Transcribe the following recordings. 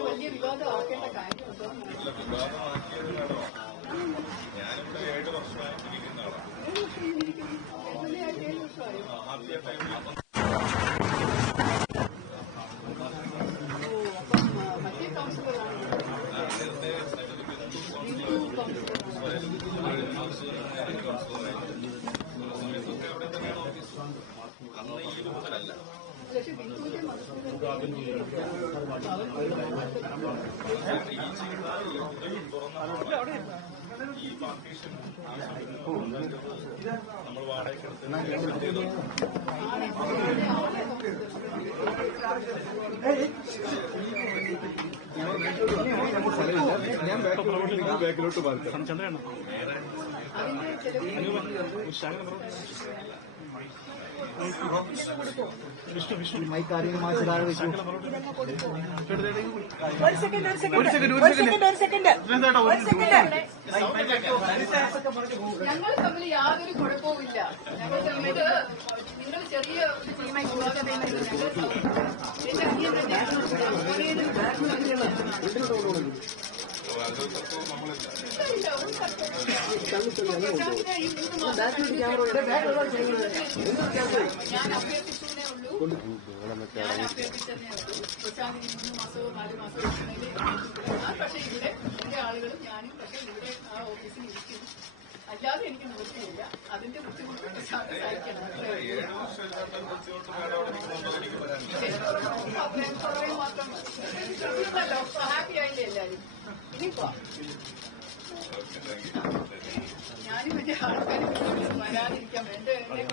വലിയ വിവാദമാക്കേണ്ട കാര്യമുണ്ടോ? ഞാനിവിടെ 7 വർഷമായി ഇരിക്കുന്ന ആളാണ്. 7 വർഷമായോ? അപ്പം മറ്റേ കൗൺസിലറാണ് അന്ന് ഈ രൂപത്തിലല്ല. പക്ഷെ ബിന്ദുവിന്റെ ഈ പാർട്ടീഷൻ നമ്മൾ വാടകയ്ക്കെടുത്ത് ഞാൻ ബാക്കിലോട്ട് പറഞ്ഞു അതിന്റെ ഞങ്ങൾ തമ്മിൽ യാതൊരു കുഴപ്പവുമില്ല. ഞങ്ങൾ തമ്മിൽ നിങ്ങൾ ചെറിയ ഒരു ടീമായി കൂടാതെ എന്റെ അനിയൻ തന്നെയാണ്. ഞാൻ അഭ്യർത്ഥിച്ചതേ ഉള്ളൂ. പ്രശാന്തിന് 3 മാസമോ 4 മാസമോ പക്ഷെ ഇവിടെ എന്റെ ആളുകളും ഞാനും പക്ഷെ ഇവിടെ ആ ഓഫീസിൽ ഇരിക്കുന്നു. അല്ലാതെ എനിക്ക് നോക്കിയില്ല. അതിന്റെ ബുദ്ധിമുട്ട് പ്രശാന്ത് സഹിക്കണം. മാത്രം ഹാപ്പി ആയില്ലേ എല്ലാവരും? ഇനിയിപ്പോ ഞാനും എന്റെ ആൾക്കാർ വരാതിരിക്കാൻ വേണ്ട എന്തായാലും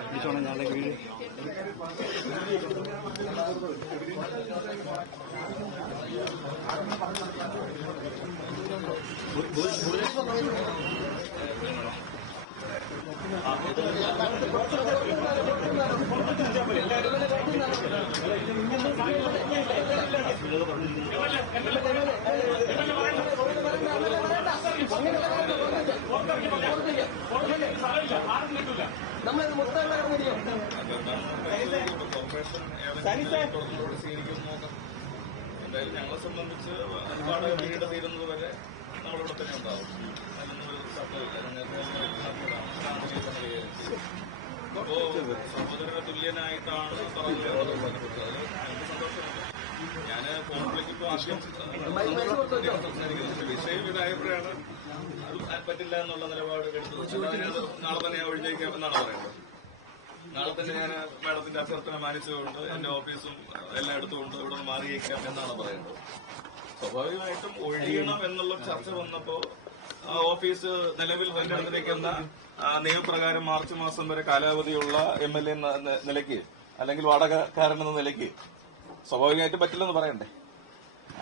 ഞങ്ങളെ സംബന്ധിച്ച് വാടക വീട് തീരുന്നത് വരെ നമ്മളിവിടെ തന്നെ ഉണ്ടാവും. അതിനൊന്നും ഒരു സംഭവമില്ല. അപ്പോ സഹോദരന് തുല്യനായിട്ടാണ് പറഞ്ഞത്. ഞങ്ങൾക്ക് സന്തോഷമുണ്ട്. ഞാൻ ഫോൺ വിളിക്കുമ്പോൾ ആദ്യം സംസാരിക്കുന്നത് വിഷയം ഇതായപ്പോഴാണ് അത് പറ്റില്ല എന്നുള്ള നിലപാട് എടുത്തത്. നാളെ തന്നെ ഞാൻ ഒഴിഞ്ഞേക്കാമെന്നാണ് പറയുന്നത്. നാളെ തന്നെ ഞാൻ മാഡത്തിന്റെ അഭ്യർത്ഥന മാനിച്ചുകൊണ്ട് എന്റെ ഓഫീസും എല്ലാം എടുത്തുകൊണ്ട് ഇവിടെ നിന്ന് മാറിയേക്കാം എന്നാണ് പറയുന്നത്. സ്വാഭാവികമായിട്ടും ഒഴിയണം എന്നുള്ള ചർച്ച വന്നപ്പോ ഓഫീസ് നിലവിൽ തെരഞ്ഞെടുത്തിരിക്കുന്ന നിയമപ്രകാരം മാർച്ച് മാസം വരെ കാലാവധിയുള്ള MLA എന്ന നിലയ്ക്ക് അല്ലെങ്കിൽ വാടകക്കാരൻ എന്ന നിലയ്ക്ക് സ്വാഭാവികമായിട്ടും പറ്റില്ലെന്ന് പറയണ്ടേ?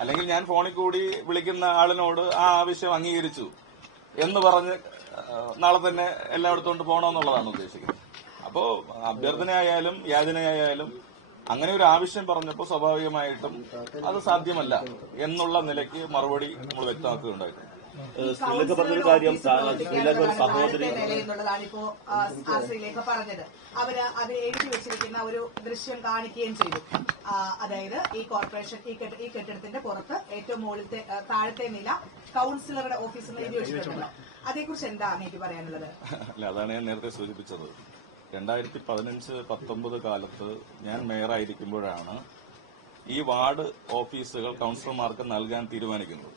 അല്ലെങ്കിൽ ഞാൻ ഫോണിൽ കൂടി വിളിക്കുന്ന ആളിനോട് ആ ആവശ്യം അംഗീകരിച്ചു എന്ന് പറഞ്ഞ് നാളെ തന്നെ എല്ലായിടത്തും കൊണ്ട് പോകണമെന്നുള്ളതാണ് ഉദ്ദേശിക്കുന്നത്. അപ്പോ അഭ്യർത്ഥനയായാലും യാചനയായാലും അങ്ങനെ ഒരു ആവശ്യം പറഞ്ഞപ്പോൾ സ്വാഭാവികമായിട്ടും അത് സാധ്യമല്ല എന്നുള്ള നിലയ്ക്ക് മറുപടി നമ്മൾ വ്യക്തമാക്കുകയുണ്ടായിരുന്നു. ശ്രീലേഖ പറഞ്ഞൊരു കാര്യം, ശ്രീലേഖ സഹോദരി എന്നുള്ളതാണ് ഇപ്പോ ശ്രീലേഖ പറഞ്ഞത്. അവര് അത് എഴുതി വെച്ചിരിക്കുന്ന ഒരു ദൃശ്യം കാണിക്കുകയും ചെയ്തു. അതായത് ഈ കോർപ്പറേഷൻ ഈ കെട്ടിടത്തിന്റെ പുറത്ത് ഏറ്റവും മുകളിലത്തെ താഴത്തെ നില കൌൺസിലറുടെ ഓഫീസ് എന്ന് എഴുതി വെച്ചിട്ടുണ്ടല്ലോ. അതേക്കുറിച്ച് എന്താണ് എനിക്ക് പറയാനുള്ളത്? അല്ല, അതാണ് ഞാൻ നേരത്തെ സൂചിപ്പിച്ചത്. 2015-19 കാലത്ത് ഞാൻ മേയറായിരിക്കുമ്പോഴാണ് ഈ വാർഡ് ഓഫീസുകൾ കൌൺസിലർമാർക്ക് നൽകാൻ തീരുമാനിക്കുന്നത്.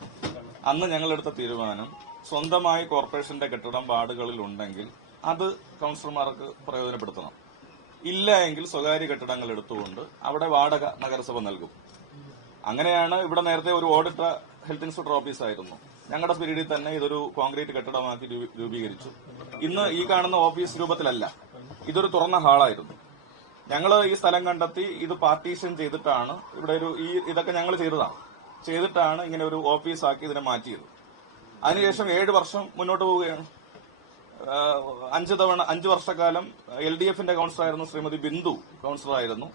അന്ന് ഞങ്ങളെടുത്ത തീരുമാനം സ്വന്തമായി കോർപ്പറേഷന്റെ കെട്ടിടം വാർഡുകളിൽ ഉണ്ടെങ്കിൽ അത് കൌൺസിലർമാർക്ക് പ്രയോജനപ്പെടുത്തണം. ഇല്ല എങ്കിൽ സ്വകാര്യ കെട്ടിടങ്ങൾ എടുത്തുകൊണ്ട് അവിടെ വാടക നഗരസഭ നൽകും. അങ്ങനെയാണ് ഇവിടെ നേരത്തെ ഒരു ഓഡിറ്റർ ഹെൽത്ത് ഇൻസ്പെക്ടർ ഓഫീസായിരുന്നു. ഞങ്ങളുടെ സ്പിരിഡിൽ തന്നെ ഇതൊരു കോൺക്രീറ്റ് കെട്ടിടമാക്കി രൂപീകരിച്ചു. ഇന്ന് ഈ കാണുന്ന ഓഫീസ് രൂപത്തിലല്ല, ഇതൊരു തുറന്ന ഹാളായിരുന്നു. ഞങ്ങൾ ഈ സ്ഥലം കണ്ടെത്തി ഇത് പാർട്ടീഷൻ ചെയ്തിട്ടാണ് ഇവിടെ ഇതൊക്കെ ഞങ്ങൾ ചെയ്തിട്ടാണ് ഇങ്ങനെ ഒരു ഓഫീസാക്കി ഇതിനെ മാറ്റിയത്. അതിനുശേഷം 7 വർഷം മുന്നോട്ട് പോവുകയാണ്. 5 വർഷക്കാലം LDFന്റെ കൌൺസിലറായിരുന്നു ശ്രീമതി ബിന്ദു കൌൺസിലറായിരുന്നു.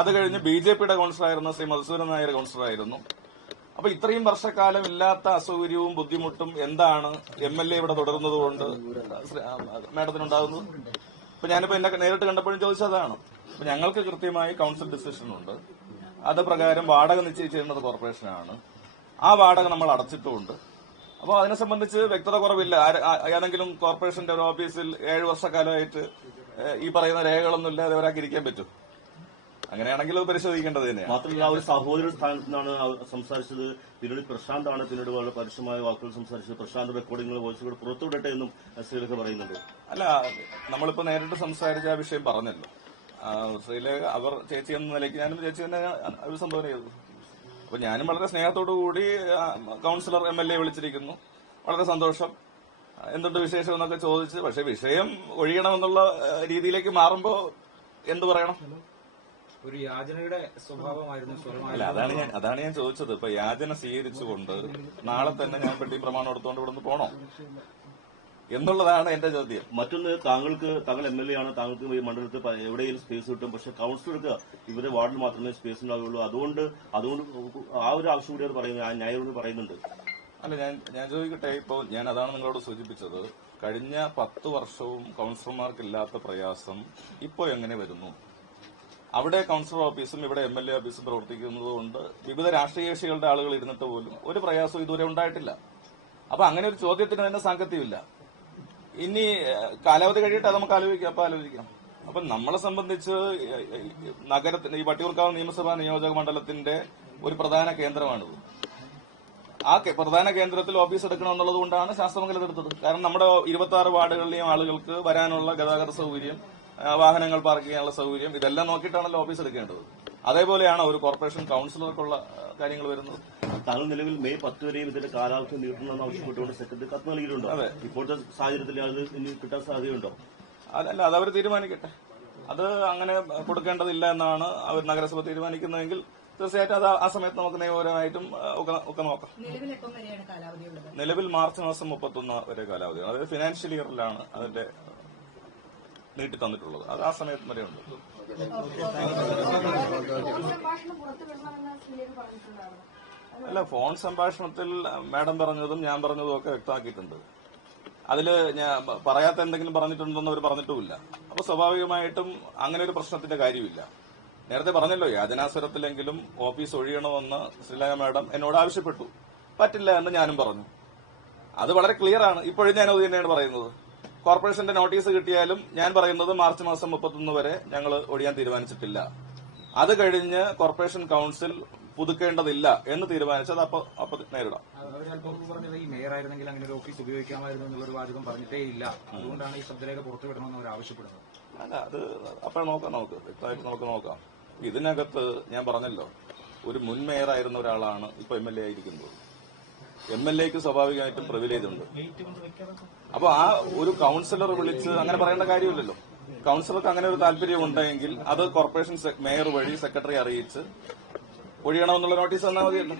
അത് കഴിഞ്ഞ് BJPയുടെ കൌൺസിലറായിരുന്ന ശ്രീ മധുസൂദനൻ നായർ കൌൺസിലറായിരുന്നു. അപ്പൊ ഇത്രയും വർഷക്കാലം ഇല്ലാത്ത അസൗകര്യവും ബുദ്ധിമുട്ടും എന്താണ് MLA ഇവിടെ തുടരുന്നതുകൊണ്ട് മാഡത്തിനുണ്ടാകുന്നത്? ഇപ്പൊ ഞാനിപ്പോ എന്നെ നേരിട്ട് കണ്ടപ്പോഴും ചോദിച്ചതാണ്. അപ്പൊ ഞങ്ങൾക്ക് കൃത്യമായി കൌൺസിൽ ഡിസിഷൻ ഉണ്ട്. അത് പ്രകാരം വാടക നിശ്ചയിച്ചിരുന്നത് കോർപ്പറേഷനാണ്. ആ വാടക നമ്മൾ അടച്ചിട്ടുമുണ്ട്. അപ്പോൾ അതിനെ സംബന്ധിച്ച് വ്യക്തത കുറവില്ല. ഏതെങ്കിലും കോർപ്പറേഷന്റെ ഒരു ഓഫീസിൽ 7 വർഷക്കാലമായിട്ട് ഈ പറയുന്ന രേഖകളൊന്നും ഇല്ലാതെ ഒരാൾക്ക് ഇരിക്കാൻ പറ്റും? അങ്ങനെയാണെങ്കിൽ അത് പരിശോധിക്കേണ്ടത് തന്നെയാണ്. മാത്രമല്ല ഒരു സഹോദര സ്ഥാനത്ത് നിന്നാണ് സംസാരിച്ചത്. പിന്നീട് പ്രശാന്താണ് പിന്നീട് വളരെ പരുഷമായ വാക്കുകൾ സംസാരിച്ചത്. പ്രശാന്ത് റെക്കോർഡിംഗുകൾ വോയിസുകൾ പുറത്തുവിടട്ടെ എന്നും ശ്രീലേഖ പറയുന്നുണ്ട്. അല്ല, നമ്മളിപ്പോ നേരിട്ട് സംസാരിച്ച ആ വിഷയം പറഞ്ഞല്ലോ. ശ്രീലേഖ അവർ ചേച്ചി എന്ന നിലയ്ക്ക് ഞാനും ചേച്ചി തന്നെ അഭിസംബോധന ചെയ്തു. അപ്പൊ ഞാനും വളരെ സ്നേഹത്തോടു കൂടി കൌൺസിലർ MLA വിളിച്ചിരിക്കുന്നു. വളരെ സന്തോഷം, എന്തുണ്ട് വിശേഷം എന്നൊക്കെ ചോദിച്ച്. പക്ഷെ വിഷയം ഒഴിയണമെന്നുള്ള രീതിയിലേക്ക് മാറുമ്പോ എന്ത് പറയണം? ഒരു യാചനയുടെ സ്വഭാവമായിരുന്നു, അല്ല, അതാണ് ഞാൻ ചോദിച്ചത്. ഇപ്പൊ യാചന സ്വീകരിച്ചുകൊണ്ട് നാളെ തന്നെ ഞാൻ പെട്ടി പ്രമാണം എടുത്തുകൊണ്ട് ഇവിടുന്ന് പോണോ എന്നുള്ളതാണ് എന്റെ ചോദ്യം. മറ്റൊന്ന്, താങ്കൾ MLA ആണ്, താങ്കൾക്ക് ഈ മണ്ഡലത്തിൽ എവിടെയും സ്പേസ് കിട്ടും. പക്ഷെ കൌൺസിലർക്ക് ഇവരുടെ വാർഡിൽ മാത്രമേ സ്പേസ് ഉണ്ടാവുകയുള്ളൂ. അതുകൊണ്ട് ആ ഒരു ആവശ്യം കൂടി അവർ പറയുന്നത്, ആ ന്യായം പറയുന്നുണ്ട്. അല്ല, ഞാൻ ചോദിക്കട്ടെ. ഇപ്പോൾ ഞാൻ അതാണ് നിങ്ങളോട് സൂചിപ്പിച്ചത്. കഴിഞ്ഞ 10 വർഷവും കൌൺസിലർമാർക്കില്ലാത്ത പ്രയാസം ഇപ്പോൾ എങ്ങനെ വരുന്നു? അവിടെ കൌൺസിലർ ഓഫീസും ഇവിടെ MLA ഓഫീസും പ്രവർത്തിക്കുന്നതുകൊണ്ട് വിവിധ രാഷ്ട്രീയ കക്ഷികളുടെ ആളുകൾ ഇരുന്നിട്ട് പോലും ഒരു പ്രയാസവും ഇതുവരെ ഉണ്ടായിട്ടില്ല. അപ്പൊ അങ്ങനെ ഒരു ചോദ്യത്തിന് തന്നെ സാങ്കത്യമില്ല. ഇനി കാലാവധി കഴിയട്ടെ, അത് നമുക്ക് ആലോചിക്കാം. അപ്പൊ നമ്മളെ സംബന്ധിച്ച് നഗരത്തിന്റെ ഈ വട്ടിയൂർക്കാവ് നിയമസഭാ നിയോജക മണ്ഡലത്തിന്റെ ഒരു പ്രധാന കേന്ദ്രമാണിത്. ആ പ്രധാന കേന്ദ്രത്തിൽ ഓഫീസ് എടുക്കണമെന്നുള്ളത് കൊണ്ടാണ് ശാസ്ത്രമംഗലത്ത് എടുത്തത്. കാരണം നമ്മുടെ 26 വാർഡുകളിലെയും ആളുകൾക്ക് വരാനുള്ള ഗതാഗത സൗകര്യം, വാഹനങ്ങൾ പാർക്ക് ചെയ്യാനുള്ള സൗകര്യം, ഇതെല്ലാം നോക്കിയിട്ടാണല്ലോ ഓഫീസ് എടുക്കേണ്ടത്. അതേപോലെയാണ് ഒരു കോർപ്പറേഷൻ കൌൺസിലർക്കുള്ള കാര്യങ്ങൾ വരുന്നത്. താങ്കൾ നിലവിൽ മെയ് 10 വരെയും ഇതിന്റെ കാലാവധി നീട്ടണമെന്ന് ആവശ്യപ്പെട്ടുകൊണ്ട് സെക്രട്ടറി കത്ത് നൽകിയിട്ടുണ്ടോ? അതെ. ഇപ്പോഴത്തെ സാഹചര്യത്തിൽ അത് ഇനി കിട്ടാൻ സാധ്യതയുണ്ടോ? അല്ല, അതവർ തീരുമാനിക്കട്ടെ. അത് അങ്ങനെ കൊടുക്കേണ്ടതില്ല എന്നാണ് അവർ നഗരസഭ തീരുമാനിക്കുന്നതെങ്കിൽ തീർച്ചയായിട്ടും അത് ആ സമയത്ത് നമുക്ക് നിയമപരമായിട്ടും ഒക്കെ നോക്കാം. നിലവിൽ മാർച്ച് മാസം 31 വരെ കാലാവധിയാണ്. അതായത് ഫിനാൻഷ്യൽ ഇയറിലാണ് അതിന്റെ നീട്ടി തന്നിട്ടുള്ളത്. അത് ആ സമയത്ത് വരെ ഉണ്ട്. അല്ല, ഫോൺ സംഭാഷണത്തിൽ മാഡം പറഞ്ഞതും ഞാൻ പറഞ്ഞതും ഒക്കെ വ്യക്തമാക്കിയിട്ടുണ്ട്. അതിൽ ഞാൻ പറയാത്ത എന്തെങ്കിലും പറഞ്ഞിട്ടുണ്ടെന്ന് അവർ പറഞ്ഞിട്ടുമില്ല. അപ്പൊ സ്വാഭാവികമായിട്ടും അങ്ങനെ ഒരു പ്രശ്നത്തിന്റെ കാര്യമില്ല. നേരത്തെ പറഞ്ഞല്ലോ, യാചനാസ്വരത്തിലെങ്കിലും ഓഫീസ് ഒഴിയണമെന്ന് ശ്രീലേഖ മാഡം എന്നോട് ആവശ്യപ്പെട്ടു. പറ്റില്ല എന്ന് ഞാനും പറഞ്ഞു. അത് വളരെ ക്ലിയർ ആണ്. ഇപ്പോഴും ഞാൻ അത് തന്നെയാണ് പറയുന്നത്. കോർപ്പറേഷന്റെ നോട്ടീസ് കിട്ടിയാലും ഞാൻ പറയുന്നത് മാർച്ച് മാസം 31 വരെ ഞങ്ങൾ ഒഴിയാൻ തീരുമാനിച്ചിട്ടില്ല. അത് കഴിഞ്ഞ് കോർപ്പറേഷൻ കൌൺസിൽ പുതുക്കേണ്ടതില്ല എന്ന് തീരുമാനിച്ചത് അപ്പൊ നേരിടാം. പറഞ്ഞത് ഈ മേയറായിരുന്നെങ്കിൽ അങ്ങനെ ഒരു ഓഫീസ് ഉപയോഗിക്കാമായിരുന്നു എന്നുള്ളൊരു വാചകം പറഞ്ഞിട്ടേ ഇല്ല. അതുകൊണ്ടാണ് ഈ ശബ്ദരേഖ പുറത്തുവിടണമെന്ന് അവർ ആവശ്യപ്പെടുന്നത്. അല്ല, അത് അപ്പോൾ നമുക്ക് വ്യക്തമായിട്ട് നോക്കാം. ഇതിനകത്ത് ഞാൻ പറഞ്ഞല്ലോ, ഒരു മുൻ മേയറായിരുന്ന ഒരാളാണ് ഇപ്പൊ MLA ആയിരിക്കുന്നത്. MLAക്ക് സ്വാഭാവികമായിട്ടും പ്രിവിലേജ് ഉണ്ട്. അപ്പൊ ആ ഒരു കൌൺസിലർ വിളിച്ച് അങ്ങനെ പറയേണ്ട കാര്യമില്ലല്ലോ. കൌൺസിലർക്ക് അങ്ങനെ ഒരു താല്പര്യം ഉണ്ടെങ്കിൽ അത് കോർപ്പറേഷൻ മേയർ വഴി സെക്രട്ടറി അറിയിച്ച് ഒഴിയണമെന്നുള്ള നോട്ടീസ് തന്നാൽ മതിയല്ലോ.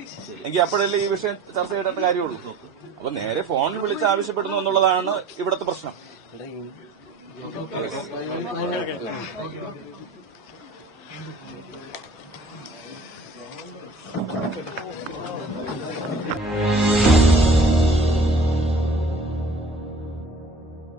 എങ്കിൽ അപ്പോഴല്ലേ ഈ വിഷയം ചർച്ച ചെയ്യേണ്ട കാര്യമുള്ളൂ. അപ്പൊ നേരെ ഫോണിൽ വിളിച്ച് ആവശ്യപ്പെടുന്നു എന്നുള്ളതാണ് ഇവിടുത്തെ പ്രശ്നം.